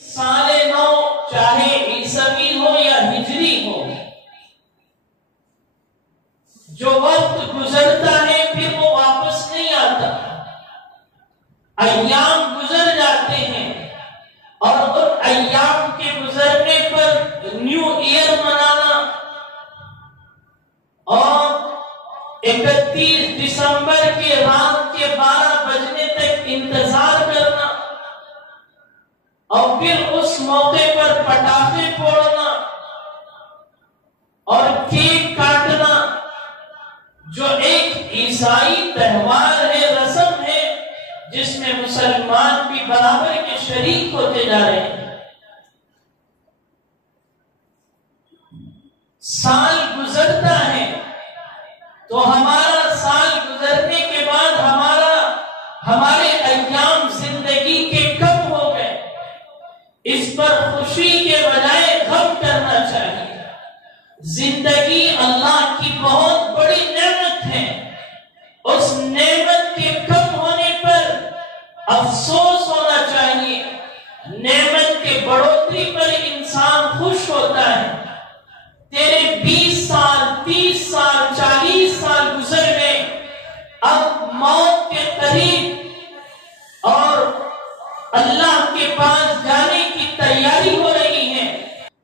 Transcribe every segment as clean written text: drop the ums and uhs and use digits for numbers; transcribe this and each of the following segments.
سال نو چاہے عیسوی ہو یا ہجری ہو، جو وقت گزرتا ہے پھر وہ واپس نہیں آتا، ایام گزر جاتے ہیں اور ان ایام کے گزرنے پر نیو ایئر منانا اور 31 دسمبر کے رات کے 12 بجنے تک انتظار کرنا اور پھر اس موقع پر پٹاخے پھوڑنا اور کیک کاٹنا، جو ایک عیسائی تہوار ہے، رسم ہے، جس میں مسلمان بھی برابر کے شریک ہوتے جا رہے ہیں۔ سال گزرتا ہے تو ہمارا سال گزرنے کے بعد ہمارے ایام زندگی کے کم ہو گئے، اس پر خوشی کے بجائے غم کرنا چاہیے۔ زندگی اللہ کی بہت بڑی نعمت ہے، اس نعمت کے کم ہونے پر افسوس ہونا چاہیے، نعمت کے بڑھوتری پر انسان خوش ہوتا ہے۔ تیرے 20 سال 30 سال 40 سال گزر گئے، اب موت کے قریب اور اللہ کے پاس جانے کی تیاری ہو رہی ہے۔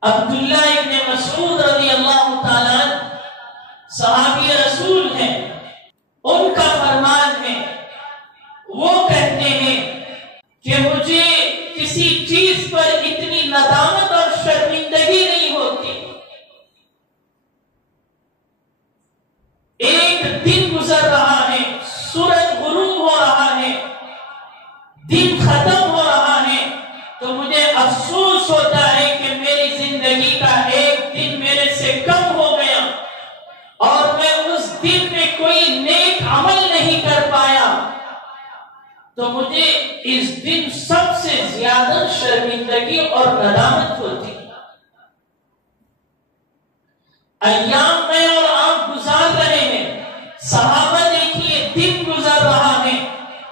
عبداللہ ابن مسعود رضی اللہ تعالیٰ عنہ صحابی رسول ہیں، ان کا فرمان ہے، وہ کہتے ہیں کہ مجھے کسی چیز پر اتنی ندامت اور شرمندگی نہیں ہوتی۔ ایک دن گزر رہا ہے، سورج غروب ہو رہا ہے، دن ختم ہو رہا ہے، تو مجھے افسوس ہوتا ہے کہ میری زندگی کا ایک دن میرے سے کم ہو گیا اور میں اس دن میں کوئی نیک عمل نہیں کر پایا، تو مجھے اس دن سب سے زیادہ شرمندگی اور ندامت ہوتی۔ ایام میں اور آپ گزار رہے ہیں، صحابہ دیکھیے، دن گزر رہا ہے،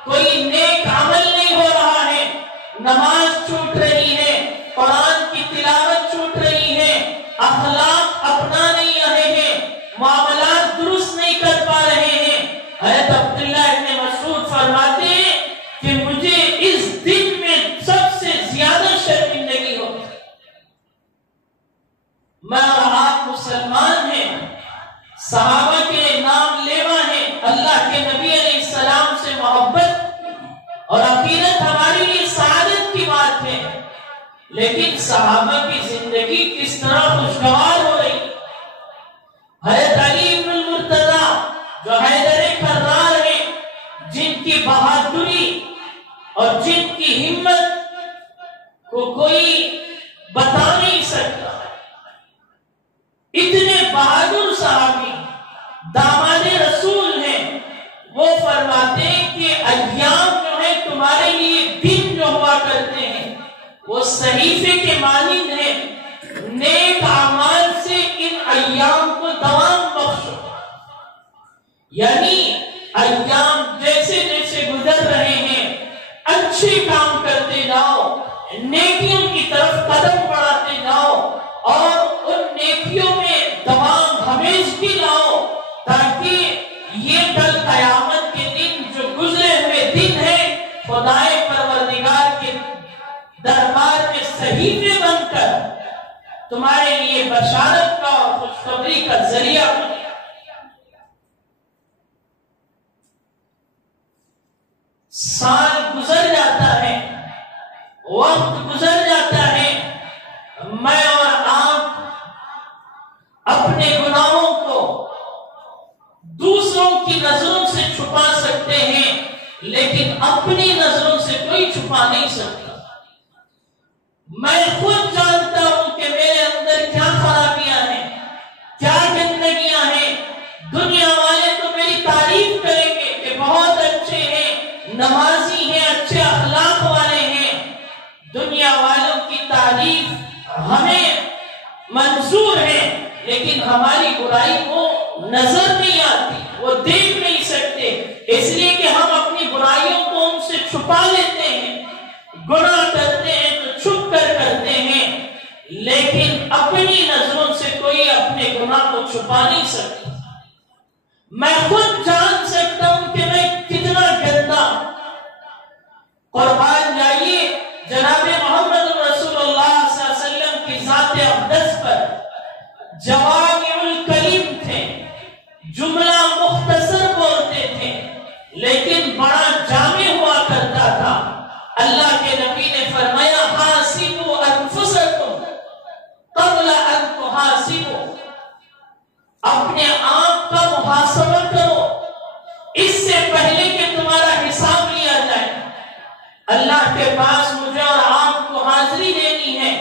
کوئی نیک عمل نہیں ہو رہا ہے، نماز چھوٹ رہی ہے، قرآن کی تلاوت چھوٹ رہی ہے، اخلاق اپنا نہیں رہے ہیں، معاملات درست نہیں کر پا رہے ہیں۔ حضرت عبداللہ ابن مسعود فرماتے ہیں کہ مجھے اس دن میں سب سے زیادہ شرمندگی ہوتی۔ میں اور آپ مسلمان ہیں، صحابہ کے نام لیوا ہیں، اللہ کے نبی علیہ السلام سے محبت اور عقیدت ہمارے لیے سعادت کی بات ہے، لیکن صحابہ کی زندگی کس طرح خوشگوار ہو رہی۔ حضرت علی بن المرتضی جو حیدر کرار ہیں، جن کی بہادری اور جن کی ہمت کو کوئی بتا نہیں سکتا، اتنے بہادر صحابی داماد رسول ہیں، وہ فرماتے ہیں کہ ایام جو ہے تمہارے لیے دن جو ہوا کرتے ہیں وہ صحیفے کے مانند ہیں، نیک اعمال سے ان ایام کو دوام بخشو۔ یعنی ایام جیسے جیسے گزر رہے ہیں، اچھے کام کرتے جاؤ، نیکیوں کی طرف قدم بڑھاتے جاؤ اور ان نیکیوں میں دوام ہمیشہ لاؤ، تاکہ یہ کل قیامت کے دن جو گزرے ہوئے دن ہے، خدائے پروردگار کے دربار میں صحیفے بن کر تمہارے لیے بشارت کا اور خوشخبری کا ذریعہ بنے۔ سال گزر جاتا ہے، وقت گزر جاتا ہے، میں اور آپ اپنے گناہوں کو دوسروں کی نظروں سے چھپا سکتے ہیں، لیکن اپنی نظروں سے کوئی چھپا نہیں سکتا۔ میں خود جانتا ہوں کہ میرے اندر کیا خرابیاں ہیں، کیا گندگیاں ہیں۔ دنیا والے تو میری تعریف کریں گے کہ بہت اچھے ہیں، نمازی ہیں، اچھے اخلاق والے ہیں۔ دنیا والوں کی تعریف ہمیں منظور ہے، لیکن ہماری برائی کو نظر نہیں آتی، وہ دیکھ نہیں سکتے، اس لیے کہ ہم اپنی برائیوں کو ان سے چھپا لیتے ہیں، گناہ کرتے ہیں تو چھپ کر لیکن اپنی نظروں سے کوئی اپنے گناہ کو چھپا نہیں سکتا۔ میں خود جان سکتا ہوں کہ میں کتنا گندا ہوں۔ قربان جائیے جناب محمد رسول اللہ صلی اللہ علیہ وسلم کی ذات اقدس پر جوامع الکلم تھے، جملہ مختصر بولتے تھے لیکن بڑا جامع ہوا کرتا تھا۔ اللہ کے نبی نے فرمایا حاسبوا انفسکم قبل ان تحاسبوا، اپنے آپ کا محاسبہ کرو اس سے پہلے کہ تمہارا حساب لیا جائے۔ اللہ کے پاس مجھے اور آپ کو حاضری دینی ہے،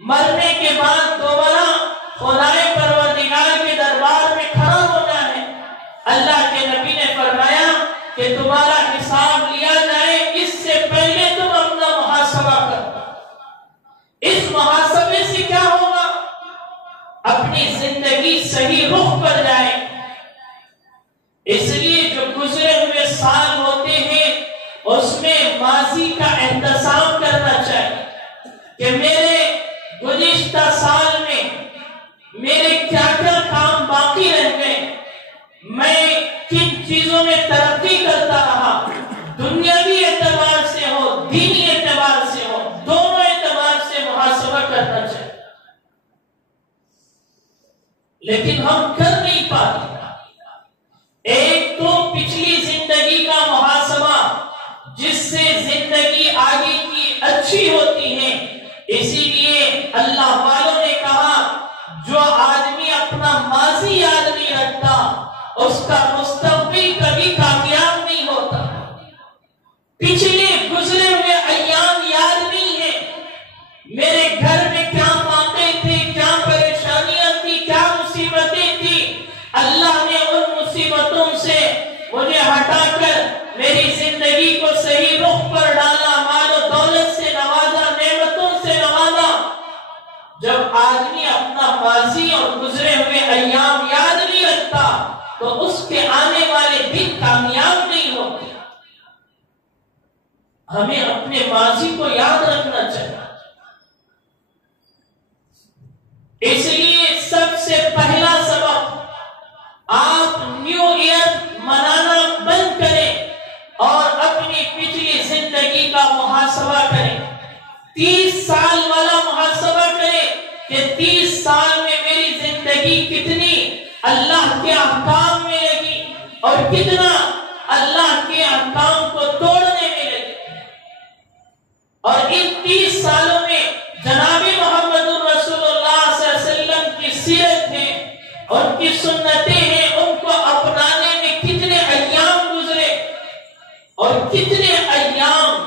مرنے کے بعد دوبارہ خدائے پروردگار کے دربار میں کھڑا ہونا ہے۔ اللہ کے نبی نے فرمایا کہ تمہارا حساب لیا جائے اس سے پہلے تم اپنا محاسبہ کرو۔ اس محاسبے سے کیا ہوگا؟ اپنی زندگی صحیح رخ پر جائے۔ اس لیے جو گزرے ہوئے سال ہوتے ہیں اس میں ماضی کا احتساب کرنا چاہیے کہ میرے گزشتہ سال میں میرے کیا کیا کام باقی رہ گئے، میں کن چیزوں میں ترقی کرتا رہا، دنیاوی اعتبار سے ہو دینی اعتبار سے ہو، دونوں اعتبار سے محاسبہ کرنا چاہیے۔ لیکن ہم کر نہیں پاتے۔ ایک تو پچھلی زندگی کا محاسبہ جس سے زندگی آگے کی اچھی ہوتی ہے، اسی لیے اللہ والوں نے کہا جو آدمی اپنا ماضی یاد نہیں رکھتا اس کا مستقبل کبھی کامیاب نہیں ہوتا۔ پچھلے گزرے ہوئے ایام یاد نہیں ہے، میرے گھر میں کیا واقعے تھے، کیا پریشانیاں تھی، کیا مصیبتیں تھی، اللہ نے ان مصیبتوں سے مجھے ہٹا کر میری زندگی کو صحیح رخ پر ڈالا، مال و دولت سے نوازا، نعمتوں سے نوازا۔ جب آدمی اپنا ماضی اور گزرے ہوئے ایام یاد نہیں رکھتا تو اس کے آنے والے دن کامیاب نہیں ہوتے۔ ہمیں اپنے ماضی کو یاد رکھنا چاہیے۔ اس لیے سب سے پہلا سبق، آپ نیو ایئر منانا بند کریں اور اپنی پچھلی زندگی کا محاسبہ کریں۔ 30 سال والا محاسبہ کریں کہ 30 سال میں میری زندگی کتنی اللہ کے احکام میں لگی اور کتنا اللہ کے احکام کو توڑنے میں لگی، اور ان 30 سالوں میں جناب محمد رسول اللہ صلی اللہ علیہ وسلم کی سیرت ہے، ان کی سنتیں ہیں، ان کو اپنانے میں کتنے ایام گزرے اور کتنے ایام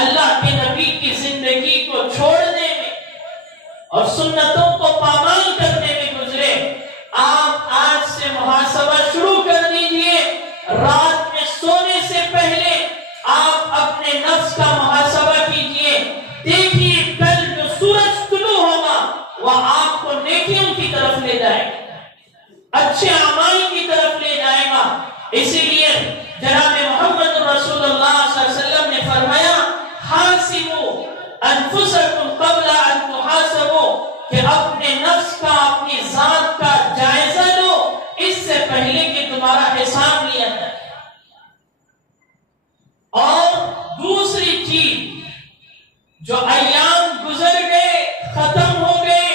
اللہ کے نبی کی زندگی کو چھوڑنے میں اور سنتوں کو پامال کرنے میں گزرے۔ آپ آج سے محاسبہ شروع کر دیجئے۔ رات میں سونے سے پہلے آپ اپنے نفس کا محاسبہ کیجئے۔ دیکھیے کل جو سورج طلوع ہوگا وہ آپ کو نیکیوں کی طرف لے جائے گا، اچھے اعمال کی طرف لے جائے گا۔ اسی لیے جناب محمد رسول اللہ صلی اللہ علیہ وسلم نے فرمایا حاسبوا انفسکم قبل ان تحاسبوا، کہ اپنے نفس کا، اپنی ذات کا جائزہ لو اس سے پہلے کہ تمہارا حساب لیا جائے۔ اور دوسری چیز، جو ایام گزر گئے، ختم ہو گئے،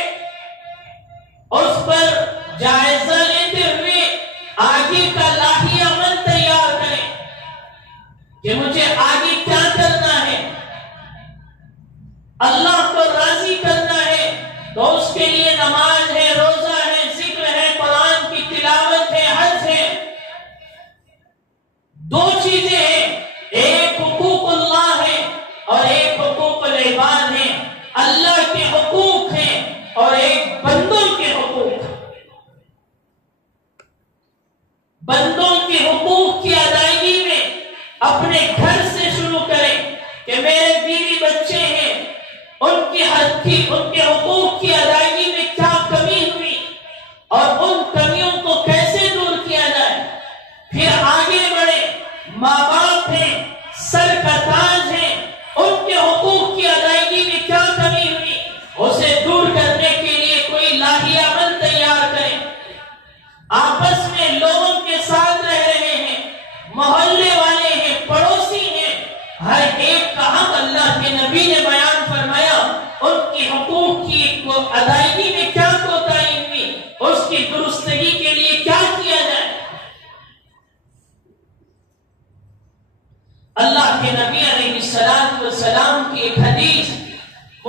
اس پر جائزہ لیتے ہوئے آگے کا لاہی عمل تیار کریں کہ مجھے آگے کیا کرنا ہے۔ اللہ کو راضی کرنا ہے تو اس کے لیے نماز ہے، روزہ ہے، ذکر ہے، قرآن کی تلاوت ہے، حج ہے۔ دو چیزیں ہیں، ایک حقوق اللہ ہے اور ایک حقوق العباد ہے۔ اللہ کے حقوق ہیں اور ایک بندوں کے حقوق ہیں۔ بندوں کے حقوق کی ادائیگی میں اپنے گھر سے شروع کریں کہ میرے بیوی بچے ہیں، ان کے حقوق کی ادائیگی میں کیا کمی ہوئی اور ان کمیوں کو کیسے دور کیا جائے۔ پھر آگے بڑھے، ماں باپ ہیں، سر کا تاج ہیں، ان کے حقوق کی ادائیگی میں کیا کمی ہوئی اسے دور کر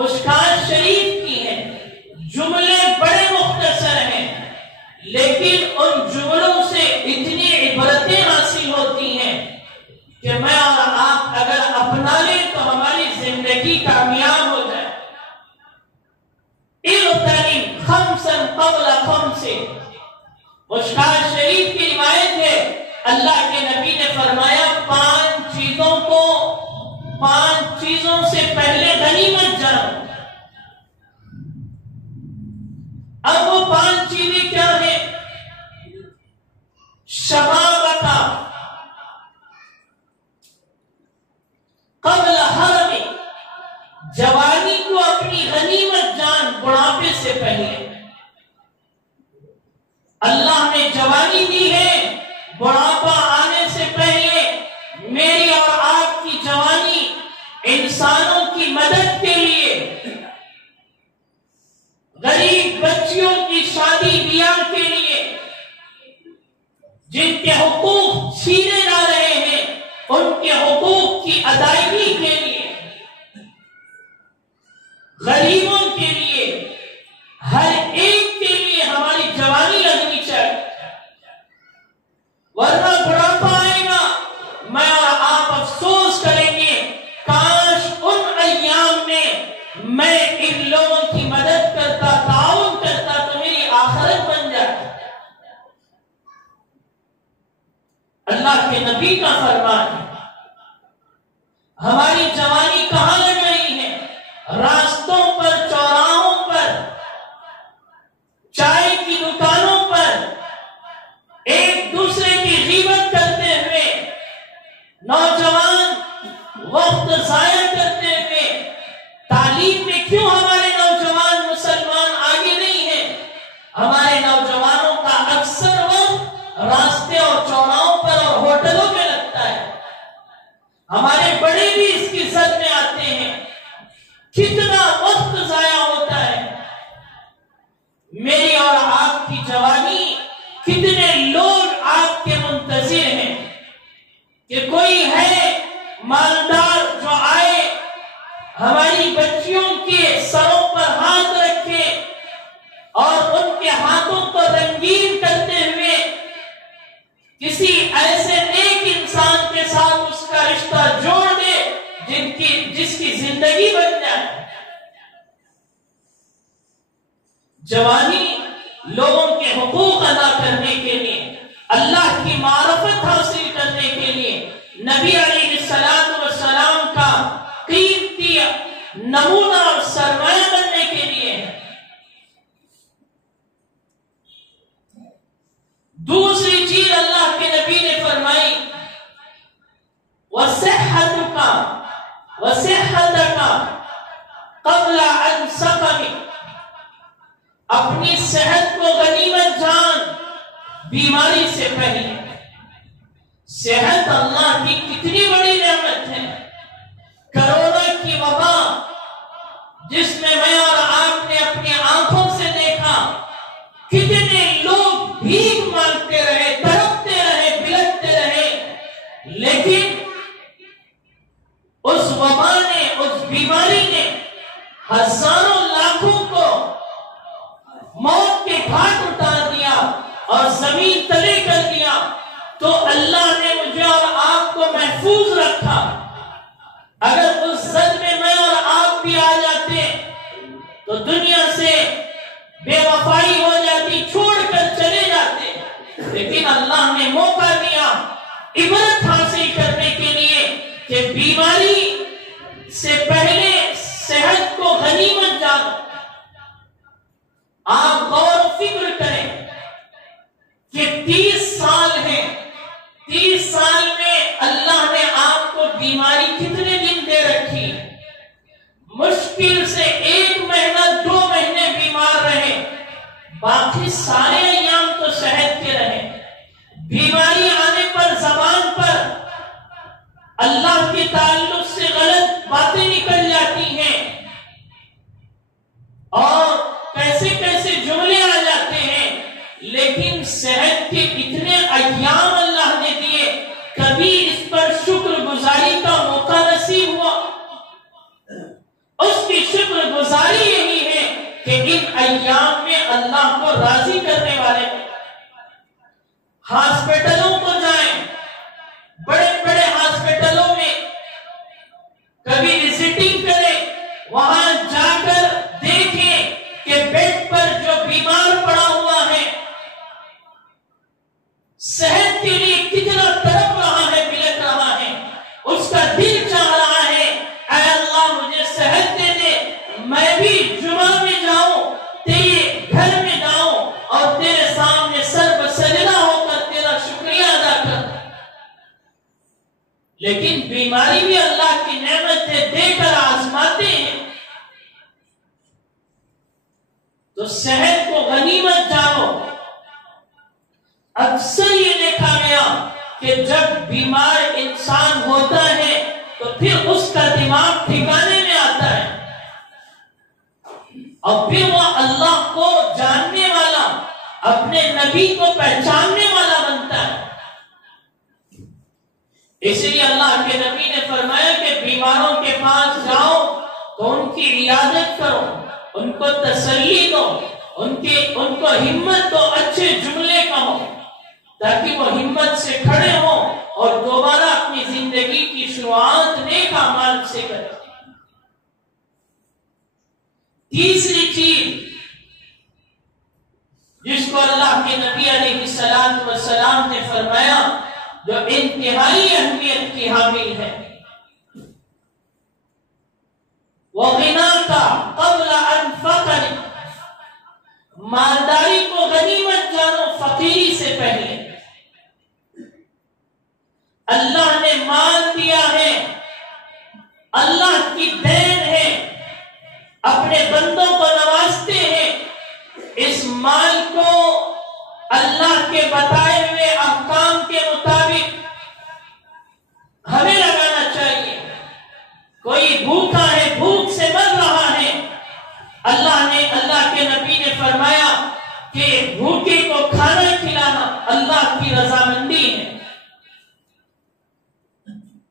مشکات شریف کی ہیں، جملے بڑے مختصر ہیں، لیکن ان جملوں سے اتنی عبرتیں حاصل ہوتی ہیں کہ میں اور آپ اگر اپنا لیں تو ہماری زندگی کامیاب ہو جائے۔ اغتنم خمسا قبل خمس، مشکات شریف کی روایت ہے، اللہ کے نبی نے فرمایا 5 چیزوں سے پہلے غنیمت جانو۔ اب وہ 5 چیزیں کیا ہیں؟ شبابک قبل حرم، جوانی کو اپنی غنیمت جان، بڑھاپے سے پہلے۔ اللہ نے جوانی دی ہے، بڑھاپا آنے سے پہلے میری اور آپ کی جوانی انسانوں کی مدد کے لیے، غریب بچیوں کی شادی بیاہ کے لیے، جن کے حقوق چھینے جا رہے ہیں ان کے حقوق کی ادائیگی کے لیے، غریبوں کے لیے، ہر ایک کے لیے ہماری جوانی لگنی چاہیے، ورنہ بڑھاپا آئے گا، میں اور آپ افسوس کریں گے کاش ان ایام میں میں ان لوگوں کی مدد کرتا، تعاون کرتا تو میری آخرت بن جائے۔ اللہ کے نبی کا فرمان ہے، ہماری جوانی کہاں لگ رہی ہے؟ راستوں پر، چوراہوں پر، چائے کی دکانوں پر، ایک دوسرے کی غیبت کرتے ہوئے، نوجوان وقت ضائع کرتے ہوئے۔ تعلیم میں کیوں ہمارے نوجوان مسلمان آگے نہیں ہیں؟ ہمارے نوجوانوں کا اکثر وقت راستے اور چوراہوں پر اور ہوٹلوں میں لگتا ہے۔ ہمارے بڑے بھی اس کی زد میں آتے ہیں، کتنا وقت ضائع ہوتا ہے۔ میری اور آپ کی جوانی، کتنے لوگ آپ کے منتظر ہیں کہ کوئی ہے مالدار جو آئے، ہماری بچیوں کے سروں پر ہاتھ رکھے اور ان کے ہاتھوں کو رنگین کرتے ہوئے کسی ایسے نیک انسان کے ساتھ اس کا رشتہ جوڑ دے جس کی زندگی بن جائے۔ جوانی لوگوں کے حقوق ادا کرنے کے لیے، اللہ کی معرفت حاصل کرنے کے لیے، نبی علیہ السلام کا قیمتی نمونہ اور سرمایہ بننے کے لیے ہے۔ دوسری چیز اللہ کے نبی نے فرمائی، وَصِحَّتُكَ قَبْلَ أَنْ سَقَمِ، اپنی صحت کو غنیمت جان، بیماری سے پہلے۔ صحت اللہ کی کتنی بڑی نعمت ہے۔ کرونا کی وبا جس میں میں اور آپ نے اپنی آنکھوں سے دیکھا، کتنے لوگ بھیک مانگتے رہے، تڑپتے رہے، بلکتے رہے، لیکن اس وبا نے، اس بیماری نے ہزاروں لاکھوں کو موت کے گھاٹ اتار دیا اور زمین تلے کر دیا، تو اللہ نے مجھے اور آپ کو محفوظ رکھا۔ اگر اس زد میں میں اور آپ بھی آ جاتے تو دنیا سے بے وفائی ہو جاتی، چھوڑ کر چلے جاتے، لیکن اللہ نے موقع دیا عبرت حاصل کرنے کے لیے کہ بیماری سے پہلے صحت کو غنیمت جانو۔ آپ غور و فکر کریں کہ 30 سال ہیں، 30 سال میں اللہ نے آپ کو بیماری کتنے دن دے رکھی؟ مشکل سے 1 مہینہ 2 مہینے بیمار رہے، باقی سارے ایام تو صحت کے رہے۔ بیماری آنے پر زبان پر اللہ کے تعلق سے غلط باتیں نکل جاتی ہیں اور کیسے کیسے جملے آ جاتے ہیں، لیکن صحت کے اتنے ایام اللہ نے دیے، کبھی اس پر شکر گزاری کا موقع نصیب ہوا؟ اس کی شکر کہ ان ایام میں اللہ کو راضی کرنے والے ہاسپٹلوں کو جائیں، بڑے بڑے ہاسپٹلوں میں کبھی وزٹنگ کریں، وہاں جا کر دیکھیں کہ بیڈ پر جو بیمار پڑا ہوا ہے صحت کے لیے کتنا تڑپ رہا ہے، بلک رہا ہے، اس کا دل چاہ رہا ہے اے اللہ مجھے صحت دے دے، میں بھی جمعہ میں جاؤں، تیرے گھر میں جاؤں اور تیرے سامنے سر بسجدہ ہو کر تیرا شکریہ ادا کر۔ لیکن بیماری بھی اللہ کی نعمت دے کر آزماتے ہیں، تو صحت کو غنیمت جانو۔ اکثر یہ دیکھا گیا کہ جب بیمار انسان ہوتا ہے تو پھر اس کا دماغ ٹھکانے میں آتا ہے اور پھر وہ اللہ کو جاننے والا، اپنے نبی کو پہچاننے والا بنتا ہے۔ اس لیے اللہ کے نبی نے فرمایا کہ بیماروں کے پاس جاؤ تو ان کی عیادت کرو، ان کو تسلی دو، ان کو ہمت دو، اچھے جملے کہو تاکہ وہ ہمت سے کھڑے ہوں اور دوبارہ اپنی زندگی کی شروعات نیک اعمال سے کریں۔ تیسری چیز جس کو اللہ کے نبی علیہ السلام نے فرمایا، جو انتہائی اہمیت کی حامل ہے، وَغِنَاكَ قَبْلَ أَنْ فَقَرِ، مالداری کو غنیمت جانو فقیری سے پہلے۔ اللہ نے مال دیا ہے، اللہ کی دین ہے، اپنے بندوں کو نوازتے ہیں، اس مال کو اللہ کے بتائے ہوئے احکام کے مطابق ہمیں لگانا چاہیے۔ کوئی بھوکا ہے، بھوک سے مر رہا ہے، اللہ کے نبی نے فرمایا کہ بھوکے کو کھانا کھلانا اللہ کی رضامندی ہے،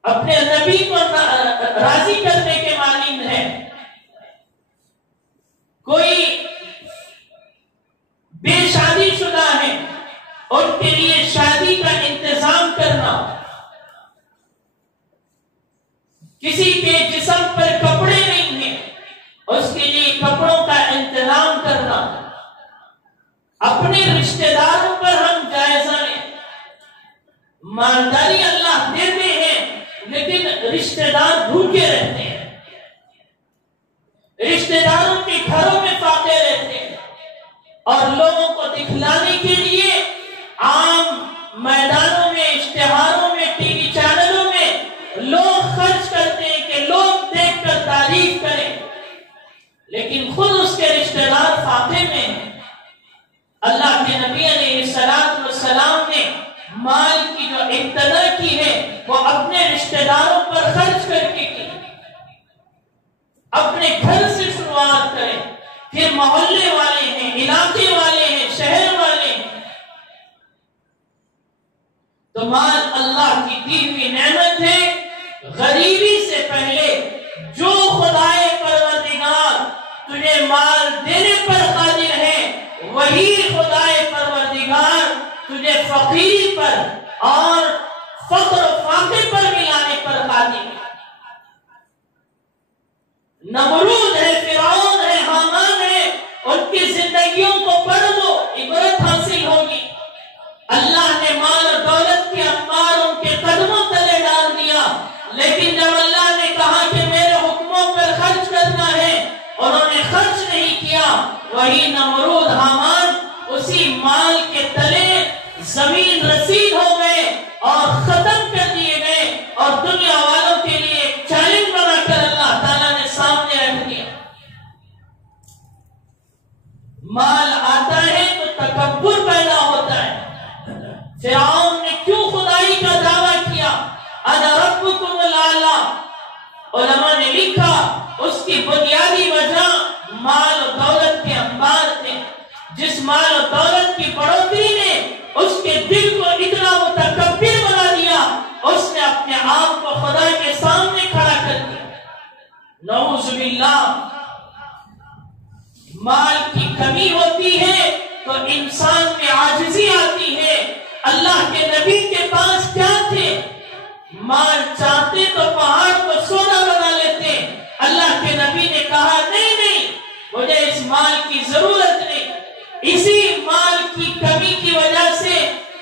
اپنے نبی کو راضی کرنے کے مانند ہے۔ کوئی بے شادی شدہ ہے، ان کے لیے شادی کا انتظام کرنا، کسی کے جسم پر کپڑے نہیں ہیں اس کے لیے کپڑوں کا انتظام کرنا، اپنے رشتہ داروں پر ہم جائزہ لیں۔ مالداری اللہ دیتے ہیں لیکن رشتہ دار بھوکے رہتے ہیں، رشتہ داروں کے گھروں میں فاقے رہتے ہیں، اور لوگوں کو دکھلانے کے لیے عام میدانوں میں، اشتہاروں میں، ٹی وی چینلوں میں لوگ خرچ کرتے ہیں کہ لوگ دیکھ کر تعریف کریں، لیکن خود اس کے رشتہ دار فاقے میں ہیں۔ اللہ کے نبی علیہ السلام نے مال کی جو ابتدا کی ہے وہ اپنے رشتہ داروں پر خرچ کر کے کی، اپنے گھر سے شروعات کریں، پھر محلے والے ہیں، علاقے والے ہیں، شہر والے ہیں۔ تو مال اللہ کی دی ہوئی نعمت ہے، غریبی سے پہلے جو خدائے پروردگار تجھے مال دینے پر قادر ہے، وہی خدائے پروردگار تجھے فقیری پر اور فقر و فاقے پر ملانے پر قادر ہے۔ نمرود ہے، فرعون ہے، حامان ہے، ان کی زندگیوں کو پڑھ دو، عبرت حاصل ہوگی۔ اللہ نے مال اور دولت کے انبار ان کے قدموں تلے ڈال دیا، لیکن جب اللہ نے کہا کہ میرے حکموں پر خرچ کرنا ہے، انہوں نے خرچ نہیں کیا۔ وہی نمرود، حامان اسی مال کے تلے زمین رسید ہو گئے اور ختم کر دیے گئے، اور دنیا والوں کے لیے ایک چیلنج بنا کر اللہ تعالیٰ نے سامنے رکھ دیا۔ مال آتا ہے تو تکبر پیدا ہوتا ہے۔ فرعون نے کیوں خدائی کا دعویٰ کیا؟ انا ربکم الاعلی۔ علماء نے لکھا اس کی بنیادی وجہ مال و دولت کے انبار تھے۔ جس مال و دولت کی بڑھوتری نے اس کے دل کو اتنا متکبر بنا دیا، اس نے اپنے آپ کو خدا کے سامنے کھڑا کر دیا۔ نعوذ باللہ۔ مال کی کمی ہوتی ہے تو انسان میں عاجزی آتی ہے۔ اللہ کے نبی کے پاس کیا تھے؟ مال چاہتے تو پہاڑ کو سونا بنا لیتے۔ اللہ کے نبی نے کہا نہیں نہیں، مجھے اس مال کی ضرورت نہیں۔ اسی مال کی کمی کی وجہ سے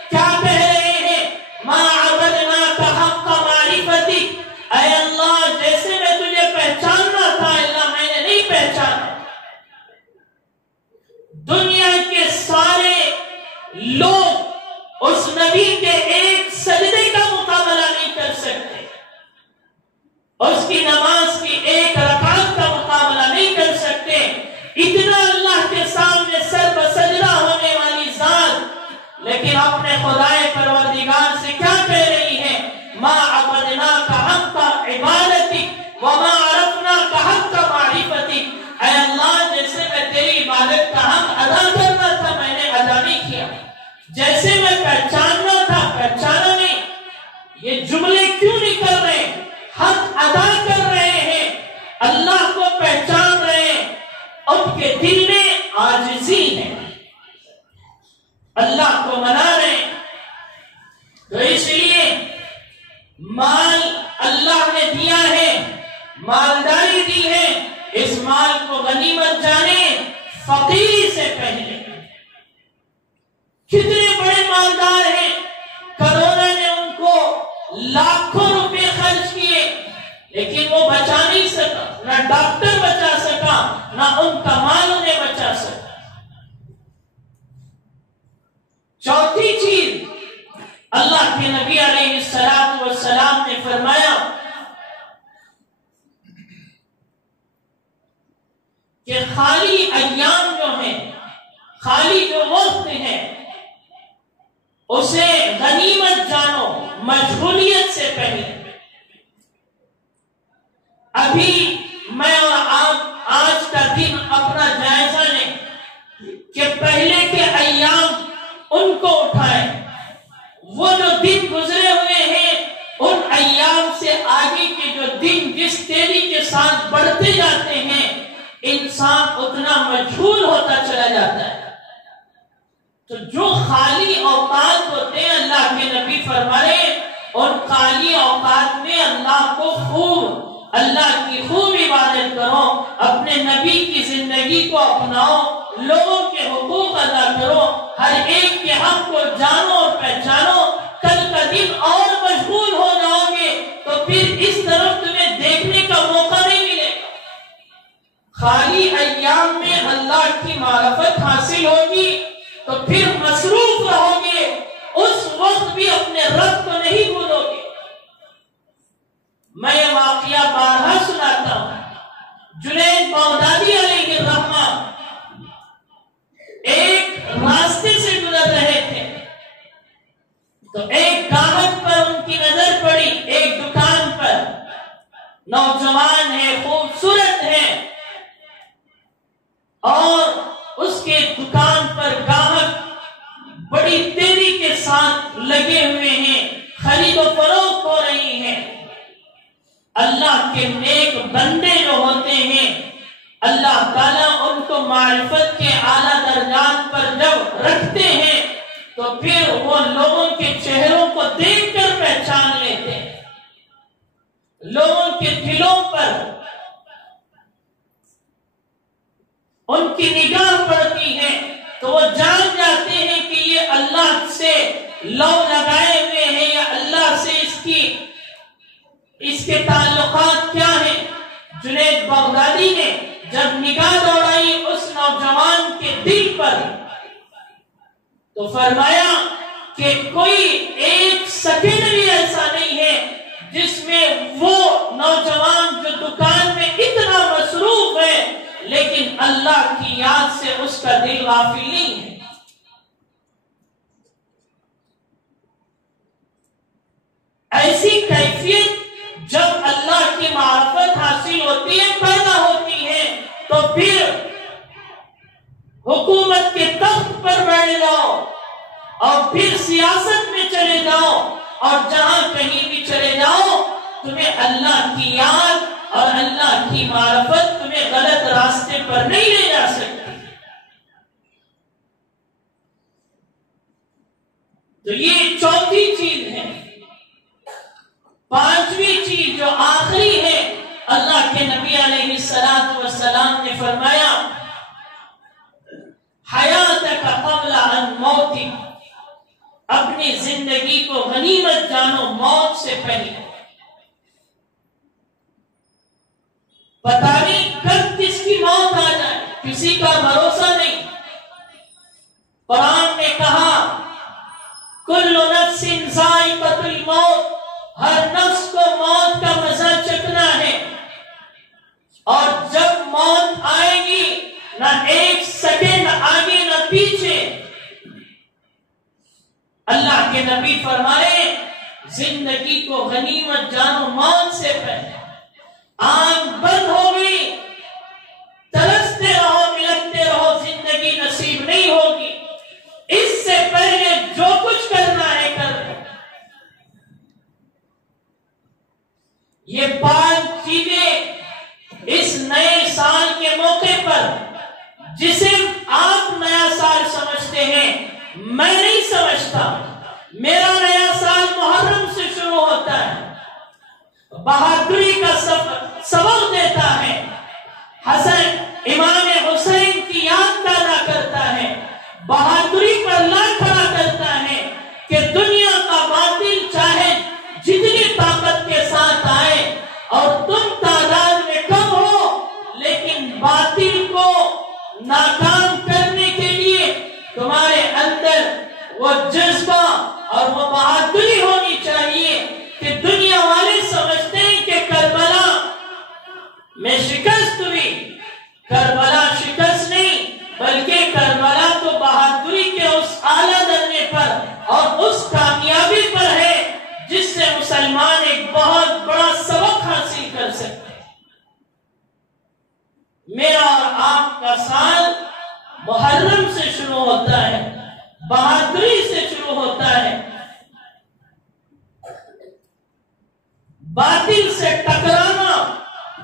کیا کہہ رہے ہیں؟ ما عبدناک حق معرفتک، اے اللہ جیسے میں تجھے پہچاننا تھا اللہ میں نے نہیں پہچانا۔ دنیا کے سارے لوگ اس نبی کے ایک سجدے کا مقابلہ نہیں کر سکتے، اس کی نماز کی ایک رکعت کا مقابلہ نہیں کر سکتے۔ اتنا اللہ کے سامنے سر بسجدہ ہونے والی ذات، لیکن اپنے خدائے پروردگار سے کیا کہہ رہی ہے؟ ما عبدناک حق عبادتک وما عرفناک حق معرفتک، اے اللہ جیسے میں تیری عبادت کا حق ادا کرنا تھا میں نے ادا نہیں کیا، جیسے میں پہچاننا تھا پہچانا نہیں۔ یہ جملے کیوں نکل رہے ہیں؟ حق ادا کر رہے ہیں، اللہ کو پہچان رہے ہیں، ان کے دل میں عاجزی ہے، اللہ کو منا رہے ہیں۔ تو اس لیے مال اللہ نے دیا ہے، مالداری دی ہے، اس مال کو غنیمت جانے فقیری سے پہلے۔ کتنے بڑے مالدار ہیں، کرونا نے ان کو لاکھوں روپے خرچ کیے لیکن وہ بچا نہیں سکا، نہ ڈاکٹر بچا سکا نہ ان کا مال انہیں بچا سکا۔ چوتھی چیز اللہ کے نبی علیہ السلام نے فرمایا کہ خالی ایام جو ہیں، خالی جو وقت ہے اسے غنیمت جانو مشغولیت سے پہلے۔ ابھی میں اور آپ آج کا دن اپنا جائزہ لیں کہ پہلے کے ایام ان کو اٹھائیں، وہ جو دن گزرے ہوئے ہیں ان ایام سے آگے کے جو دن جس تیزی کے ساتھ بڑھتے جاتے ہیں انسان اتنا مشغول ہوتا چلا جاتا ہے۔ تو جو خالی اوقات ہوتے ہیں اللہ کے نبی فرمائے ان خالی اوقات میں اللہ کو خوب، اللہ کی خوب عبادت کرو، اپنے نبی کی زندگی کو اپناؤ، لوگوں کے حقوق ادا کرو، ہر ایک کے حق کو جانو اور پہچانو۔ کل کا دن اور مشغول ہو جاؤ گے تو پھر اس طرف تمہیں دیکھنے کا موقع نہیں ملے گا۔ خالی ایام میں اللہ کی معرفت حاصل ہوگی تو پھر مصروف رہو گے، اس وقت بھی اپنے رب کو نہیں بھولو گے۔ میں یہ واقعہ بارہا سناتا ہوں۔ جنید بغدادی علیہ الرحمہ ایک راستے سے گزر رہے تھے تو ایک گاہک پر ان کی نظر پڑی، ایک دکان پر، نوجوان ہے، خوبصورت ہے، اور اس کے دکان پر گاہک بڑی تیزی کے ساتھ لگے ہوئے ہیں، خرید و فروخت ہو رہی ہے۔ اللہ کے نیک بندے جو ہوتے ہیں اللہ تعالیٰ ان کو معرفت کے اعلیٰ درجات پر جب رکھتے ہیں تو پھر وہ لوگوں کے چہروں کو دیکھ کر پہچان لیتے ہیں، لوگوں کے دلوں پر ان کی نگاہ پڑتی ہے تو وہ جان جاتے ہیں کہ یہ اللہ سے لو لگائے ہوئے ہیں یا اللہ سے اس کے تعلقات کیا ہیں۔ جنید بغدادی نے جب نگاہ دوڑائی اس نوجوان کے دل پر تو فرمایا کہ کوئی ایک سیکنڈ بھی ایسا نہیں ہے جس میں وہ نوجوان جو دکان میں اتنا مصروف ہے لیکن اللہ کی یاد سے اس کا دل غافل نہیں ہے۔ ایسی کیفیت جب اللہ کی معرفت حاصل ہوتی ہے، پیدا ہوتی ہے، تو پھر حکومت کے تخت پر بیٹھ جاؤ اور پھر سیاست میں چلے جاؤ اور جہاں کہیں بھی چلے جاؤ تمہیں اللہ کی یاد اور اللہ کی معرفت تمہیں غلط راستے پر نہیں لے جا سکتی۔ تو یہ چوتھی چیز ہے. پانچویں چیز جو آخری ہے، اللہ کے نبی علیہ الصلوۃ والسلام نے فرمایا حیاتک قبل ان موتک، اپنی زندگی کو غنیمت جانو موت سے پہلے. پتہ نہیں کب کس کی موت آ جائے، کسی کا بھروسہ نہیں. قرآن نے کہا کل نفس ذائقۃ الموت، ہر نفس کو موت کا مزہ چکھنا ہے، اور جب موت آئے گی نہ ایک سیکنڈ آگے نہ پیچھے. اللہ کے نبی فرمائے زندگی کو غنیمت جانو موت سے پہلے. آنکھ بند ہو گئی، ترستے رہو، ملکتے رہو، زندگی نصیب نہیں ہوگی. اس سے پہلے جو کچھ کرنا ہے کر لو. یہ 5 چیزیں اس نئے سال کے موقع پر، جسے آپ نیا سال سمجھتے ہیں، میں نہیں سمجھتا. میرا نیا سال محرم سے شروع ہوتا ہے، بہادری کا سبق دیتا ہے، حسن امام حسین کی یاد پیدا کرتا ہے، بہادری پر لا کھڑا کرتا ہے کہ دنیا کا باطل چاہے جتنی طاقت کے ساتھ آئے اور تم تعداد میں کم ہو، لیکن باطل کو ناکام کرنے کے لیے تمہارے اندر وہ جذبہ اور وہ بہادری ہونی چاہیے کہ دنیا والے سمجھتے ہیں کہ کربلا میں شکست ہوئی. کربلا شکست نہیں، بلکہ کربلا تو بہادری کے اس اعلیٰ درجے پر اور اس کامیابی پر ہے جس سے مسلمان ایک بہت بڑا سبق حاصل کر سکتے ہیں. میرا اور آپ کا سال محرم سے شروع ہوتا ہے، بہادری سے شروع ہوتا ہے. باطل سے ٹکرانا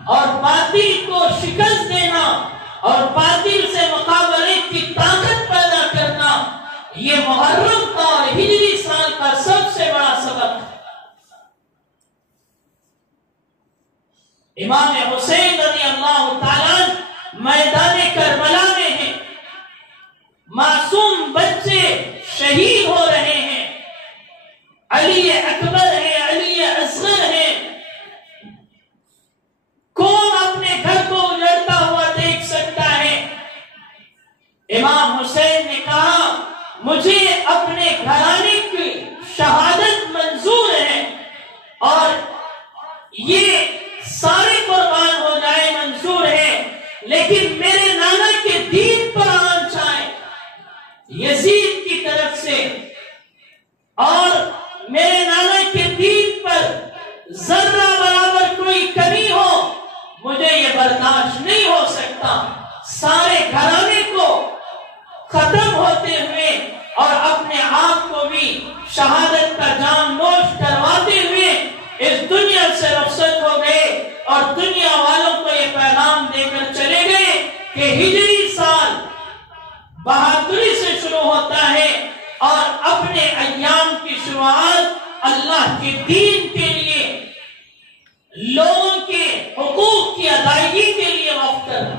اور باطل کو شکست دینا اور باطل سے مقابلے کی طاقت پیدا کرنا، یہ محرم اور ہجری سال کا سب سے بڑا سبق ہے. امام حسین رضی اللہ تعالیٰ میدان کربلا میں ہیں، معصوم بچے شہید ہو رہے ہیں، علی اکبر ہے، علی اصغر ہے. کون اپنے گھر کو اجڑتا ہوا دیکھ سکتا ہے؟ امام حسین نے کہا مجھے اپنے گھرانے کی شہادت منظور ہے اور یہ سارے قربان ہو جائے منظور ہے، لیکن میرے نانا کے دین پر آنچ آئے یزید کی طرف سے اور میرے نانا کے دین پر ذرہ برابر کوئی کمی ہو، مجھے یہ برداشت نہیں ہو سکتا. سارے گھرانے کو ختم ہوتے ہوئے اور اپنے آپ کو بھی شہادت کا جام نوش کرواتے ہوئے اس دنیا سے رخصت ہو گئے اور دنیا والوں کو یہ پیغام دے کر چلے گئے کہ ہجری سال بہادری سے شروع ہوتا ہے اور اپنے ایام کی شروعات اللہ کے دین کے لیے، لوگوں کے حقوق کی ادائیگی کے لیے وقف کرنا.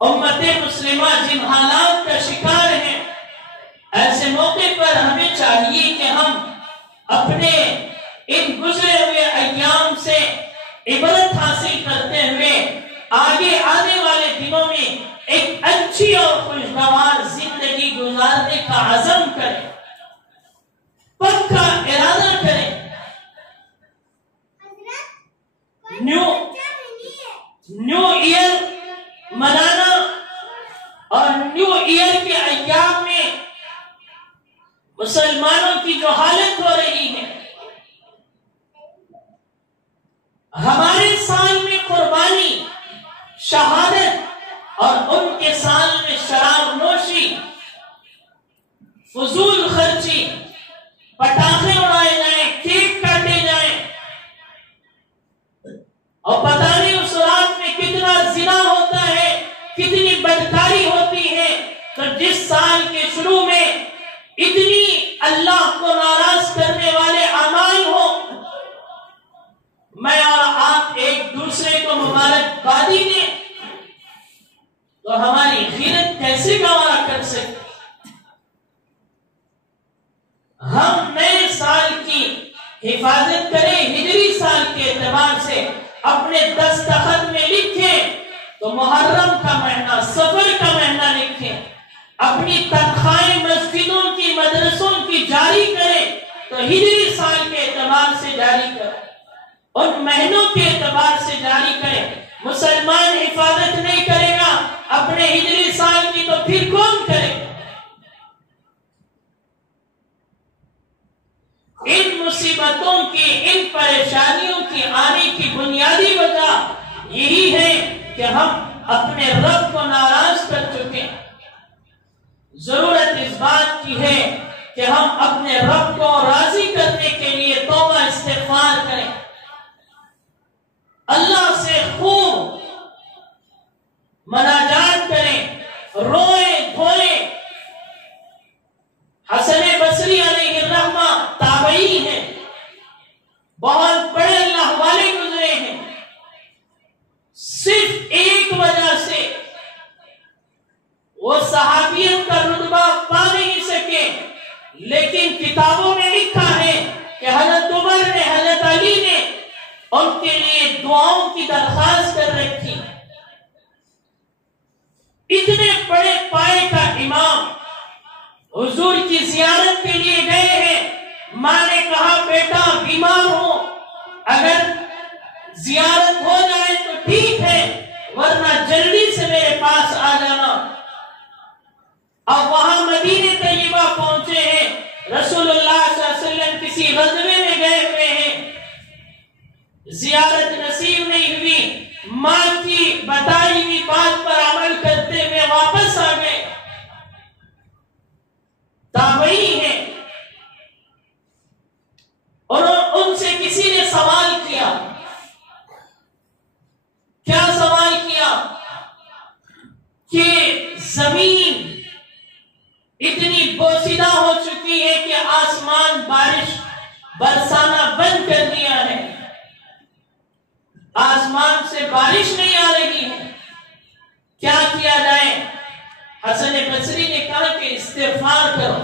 امت مسلمہ جن حالات کا شکار ہے، ایسے موقع پر ہمیں چاہیے کہ ہم اپنے ان گزرے ہوئے ایام سے عبرت حاصل کرتے ہوئے آگے آنے والے دنوں میں ایک اچھی اور خوشگوار زندگی گزارنے کا عزم کریں، پکا ارادہ کریں. نیو ایئر منانا اور نیو ایئر کے ایام میں مسلمانوں کی جو حالت ہو رہی ہے، ہمارے سال میں قربانی، شہادت اور ان کے سال میں شراب نوشی، فضول خرچی، پٹاخے اڑائے جائیں، کیک کاٹے جائیں، اور پتہ نہیں اس رات میں کتنا زنا ہوتا ہے، کتنی بدکاری ہوتی ہے. تو جس سال کے شروع میں بربادی نے تو ہماری غیرت کیسے گوارا کر سکتی؟ ہم نئے سال کی حفاظت کریں، ہجری سال کے اعتبار سے اپنے دستخط میں لکھیں تو محرم کا مہینہ، سفر کا مہینہ لکھیں، اپنی تنخواہیں مسجدوں کی، مدرسوں کی جاری کریں تو ہجری سال کے اعتبار سے جاری کریں، ان مہینوں کے اعتبار سے جاری کریں۔ مسلمان حفاظت نہیں کرے گا اپنے ہجری سال کی تو پھر کون کرے گا؟ ان مصیبتوں کی، ان پریشانیوں کی آنے کی بنیادی وجہ یہی ہے کہ ہم اپنے رب کو ناراض کر چکے ہیں۔ ضرورت اس بات کی ہے کہ ہم اپنے رب کو راضی کرنے کے لیے توبہ استغفار کریں، اللہ سے خوب مناجات کریں، روئیں دھوئیں۔ حسن بصری علیہ الرحمہ تابعی ہیں، بہت بڑے اللہ والے گزرے ہیں، صرف ایک وجہ سے وہ صحابیت کا رتبہ پا نہیں سکے، لیکن کتابوں میں لکھا ہے کہ حضرت عمر نے، حضرت علی نے ان کے لیے دعاؤں کی درخواست کر رکھی۔ اتنے بڑے پائے کا امام حضور کی زیارت کے لیے گئے ہیں، ماں نے کہا بیٹا بیمار ہو، اگر زیارت ہو جائے تو ٹھیک ہے ورنہ جلدی سے میرے پاس آ جانا۔ اب وہاں مدینہ طیبہ پہنچے ہیں، رسول اللہ صلی اللہ علیہ وسلم کسی غزوے میں گئے ہوئے ہیں، زیارت نصیب نہیں ہوئی، ماں کی بتائی ہوئی بات پر عمل کرتے ہوئے واپس آ گئے۔ تابعی ہیں، اور ان سے کسی نے سوال کیا، کیا سوال کیا کہ زمین اتنی بوسیدہ ہو چکی ہے کہ آسمان بارش برسانا بند کر دیا ہے، آسمان سے بارش نہیں آ رہی ہے، کیا کیا جائے؟ حسن بصری نے کہا کہ استغفار کرو،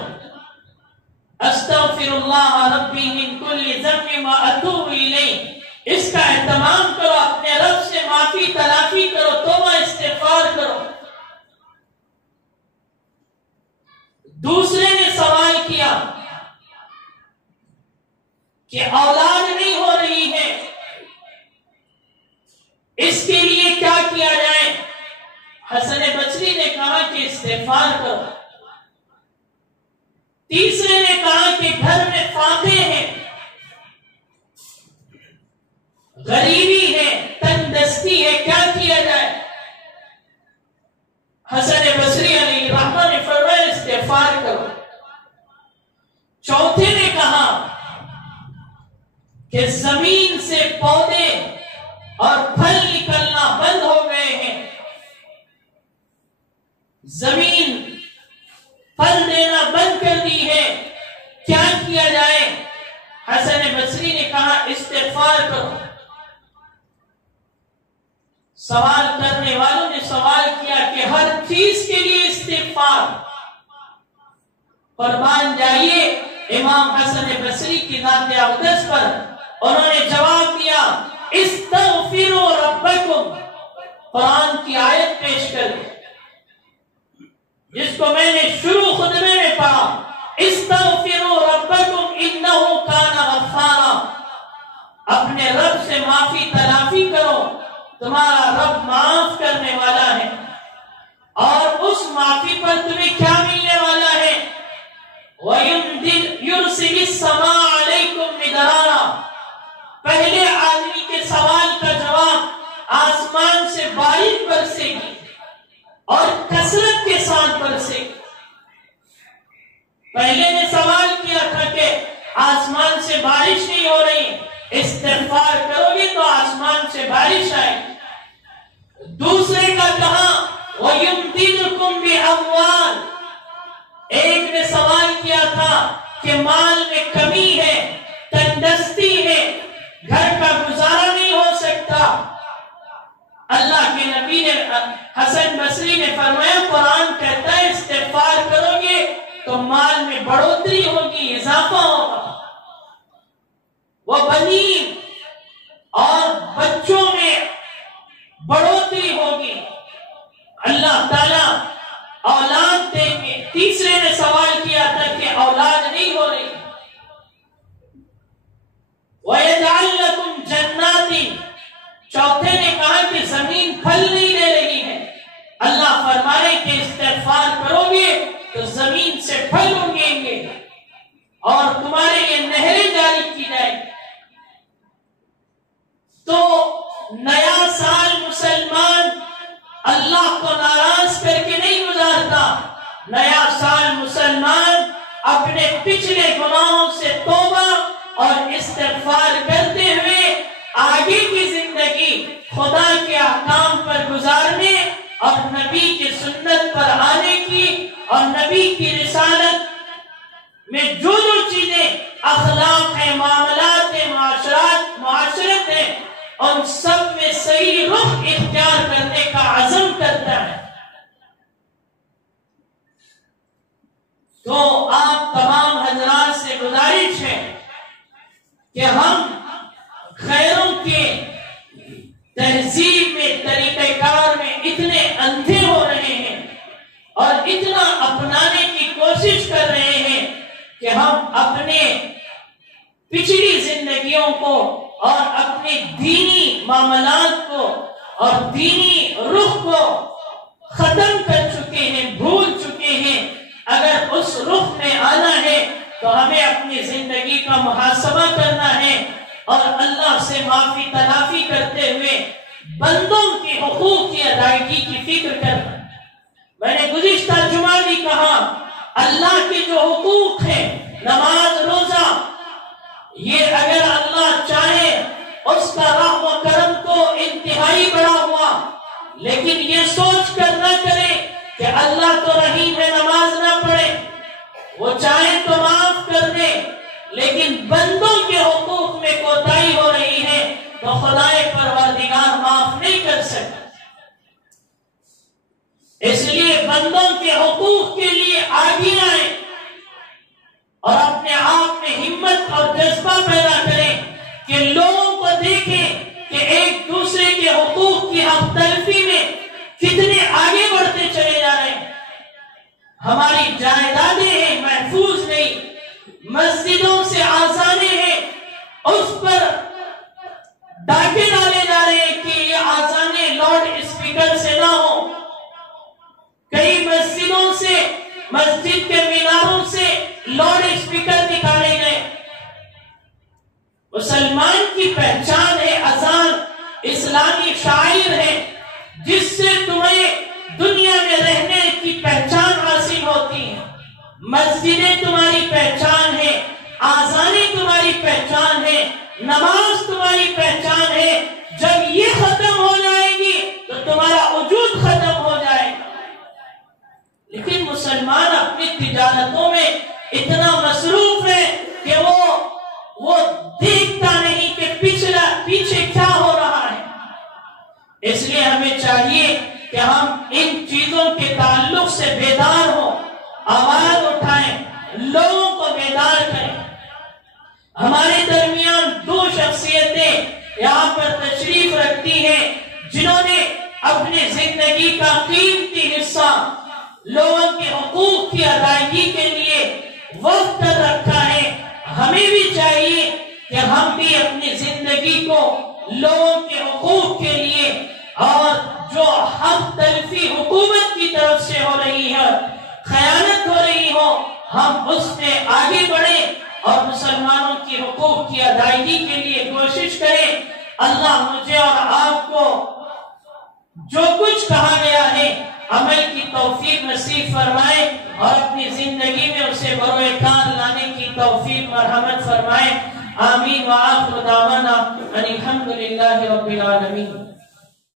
استغفر اللہ ربی من کل ذنب واتوب الیہ، اس کا اہتمام کرو، اپنے رب سے معافی تلافی کرو، توبہ استغفار کرو۔ دوسرے نے سوال کیا کہ اولاد نہیں ہو رہی ہے، اس کے لیے کیا کیا جائے؟ حسن بصری نے کہا کہ استغفار کرو۔ تیسرے نے کہا کہ گھر میں فاقے ہیں، غریبی ہے، تنگدستی ہے، کیا کیا جائے؟ حسن بصری علیہ الرحمہ نے فرمایا استغفار کرو۔ چوتھے نے کہا کہ زمین سے پودے اور پھل نکلنا بند ہو گئے ہیں، زمین پھل دینا بند کر دی ہے، کیا کیا جائے؟ حسن بصری نے کہا استغفار کرو۔ سوال کرنے والوں نے سوال کیا کہ ہر چیز کے لیے استغفار، قربان جائیے امام حسن بصری کی ذات اقدس پر، انہوں نے جواب دیا استغفروا ربکم، قرآن کی آیت پیش کر دی جس کو میں نے شروع خطبے میں پڑھا، استغفروا ربکم انہ کان غفارا، اپنے رب سے معافی تلافی کرو، تمہارا رب معاف کرنے والا ہے، اور اس معافی پر تمہیں کیا ملنے والا ہے؟ وَيُرْسِلِ السَّمَاءَ عَلَيْكُمْ مِدْرَارًا، پہلے آدمی کے سوال کا جواب، آسمان سے بارش برسے گی اور کثرت کے ساتھ برسے گی۔ پہلے نے سوال کیا تھا کہ آسمان سے بارش نہیں ہو رہی، استغفار کرو گے تو آسمان سے بارش آئے۔ دوسرے کا کہا وَيُمْدِدْكُمْ بِأَمْوَالٍ، ایک نے سوال کیا تھا کہ مال میں کمی ہے، تنگدستی ہے، گھر کا گزارا نہیں ہو سکتا، اللہ حسن بصری نے فرمایا قرآن کہتا ہے استغفار کرو گے تو مال میں بڑھوتری ہوگی، اضافہ ہوگا، وہ بنی اور بچوں میں بڑھوتری ہوگی، اللہ تعالیٰ اولاد دیں گے۔ تیسرے نے سوال کیا تھا کہ اولاد نہیں ہو رہی، وَيَجْعَلْ لَكُمْ جَنَّاتٍ، چوتھے نے کہا کہ زمین پھل نہیں دے رہی ہے، اللہ فرمائے کہ استغفار کرو گے تو زمین سے پھل اگیں گے اور تمہارے لیے نہریں جاری کی جائے گی۔ تو نیا سال مسلمان اللہ کو ناراض کر کے نہیں گزارتا، نیا سال مسلمان اپنے پچھلے گناہوں سے توبہ اور استغفار کرتے ہوئے آگے کی زندگی خدا کے احکام پر گزارنے اور نبی کی سنت پر آنے کی اور نبی کی رسالت میں جو چیزیں اخلاق ہیں، معاملات ہیں، معاشرت ہیں، ان سب میں صحیح رخ اختیار کرنے کا عزم کرتا ہے۔ تو آپ تمام حضرات سے گزارش ہے کہ ہم خیروں کے تہذیب میں، طریقہ کار میں اتنے اندھے ہو رہے ہیں اور اتنا اپنانے کی کوشش کر رہے ہیں کہ ہم اپنے پچھلی زندگیوں کو اور اپنے دینی معاملات کو اور دینی رخ کو ختم کر چکے ہیں، بھول چکے ہیں۔ اگر اس رخ میں آنا ہے تو ہمیں اپنی زندگی کا محاسبہ کرنا ہے اور اللہ سے معافی تلافی کرتے ہوئے بندوں کے حقوق کی ادائیگی کی فکر کرنا۔ میں نے گزشتہ جمعہ بھی کہا اللہ کے جو حقوق ہیں، نماز، روزہ، یہ اگر اللہ چاہے اس کا رحم و کرم تو انتہائی بڑا ہوا، لیکن یہ سوچ کر نہ کرے کہ اللہ تو رحیم ہے، نماز نہ پڑھے، وہ چاہے تو معاف کر دے، لیکن بندوں کے حقوق میں کوتاہی ہو رہی ہے تو خدائے پروردگار معاف نہیں کر سکتا۔ اس لیے بندوں کے حقوق کے لیے آگے آئیں اور اپنے آپ میں ہمت اور جذبہ پیدا کریں کہ لوگوں کو دیکھیں کہ ایک دوسرے کے حقوق کی حق تلفی میں کتنے آگے بڑھتے چلے جا رہے ہیں۔ ہماری جائیدادیں ہیں محفوظ نہیں، مسجدوں سے آسانے ہیں اس پر ڈاکے ڈالے جا رہے ہیں کہ یہ آسانے لاؤڈ اسپیکر سے نہ ہو، کئی مسجدوں سے، مسجد کے میناروں سے لاؤڈ اسپیکر نکالے گئے۔ مسلمان کی پہچان ہے اذان، اسلامی شاعر ہے جس سے تمہیں دنیا میں رہنے کی پہچان حاصل ہوتی ہے، مسجدیں تمہاری پہچان ہے، آذانیں تمہاری پہچان ہے، نماز تمہاری پہچان ہے۔ جب یہ ختم ہو جائے گی تو تمہارا وجود ختم ہو جائے گا۔ لیکن مسلمان اپنی تجارتوں میں اتنا مصروف ہے کہ وہ دیکھتا نہیں کہ پیچھے کیا ہو رہا ہے۔ اس لیے ہمیں چاہیے کہ ہم ان چیزوں کے تعلق سے بیدار ہوں، آواز اٹھائیں، لوگوں کو بیدار کریں۔ ہمارے درمیان دو شخصیتیں یہاں پر تشریف رکھتی ہیں جنہوں نے اپنی زندگی کا قیمتی حصہ لوگوں کے حقوق کی ادائیگی کے لیے وقف کر رکھا ہے۔ ہمیں بھی چاہیے کہ ہم بھی اپنی زندگی کو لوگوں کے حقوق کے لیے اور جو حق تلفی حکومت کی طرف سے ہو رہی ہے، خیانت ہو رہی ہو، ہم اس میں آگے بڑھیں اور مسلمانوں کی حقوق کی ادائیگی کے لیے کوشش کریں۔ اللہ مجھے اور آپ کو جو کچھ کہا گیا ہے عمل کی توفیق نصیب فرمائے اور اپنی زندگی میں اسے بروئے کار لانے کی توفیق مرحمت فرمائے۔ آمین وآخر دعوانا ان الحمدللہ رب العالمین۔